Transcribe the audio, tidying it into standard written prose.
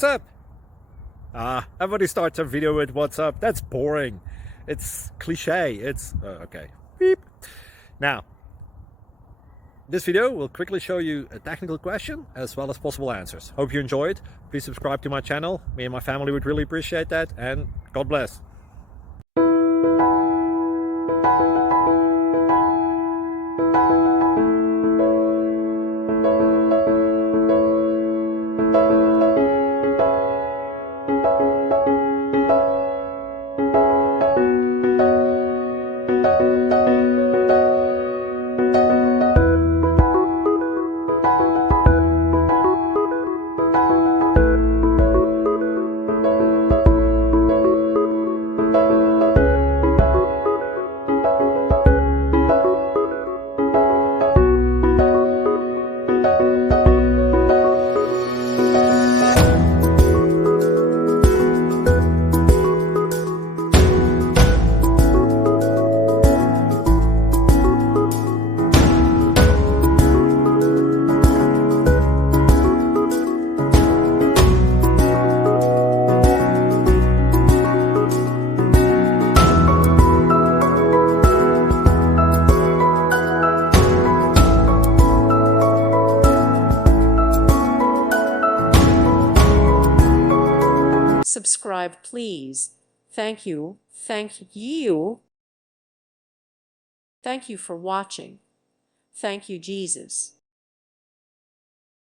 what's up? Everybody starts a video with what's up. That's boring. It's cliche. It's okay. Beep. Now, this video will quickly show you a technical question as well as possible answers. Hope you enjoyed. Please subscribe to my channel. Me and my family would really appreciate that, and God bless. Subscribe, please. Thank you. Thank you. Thank you for watching. Thank you, Jesus.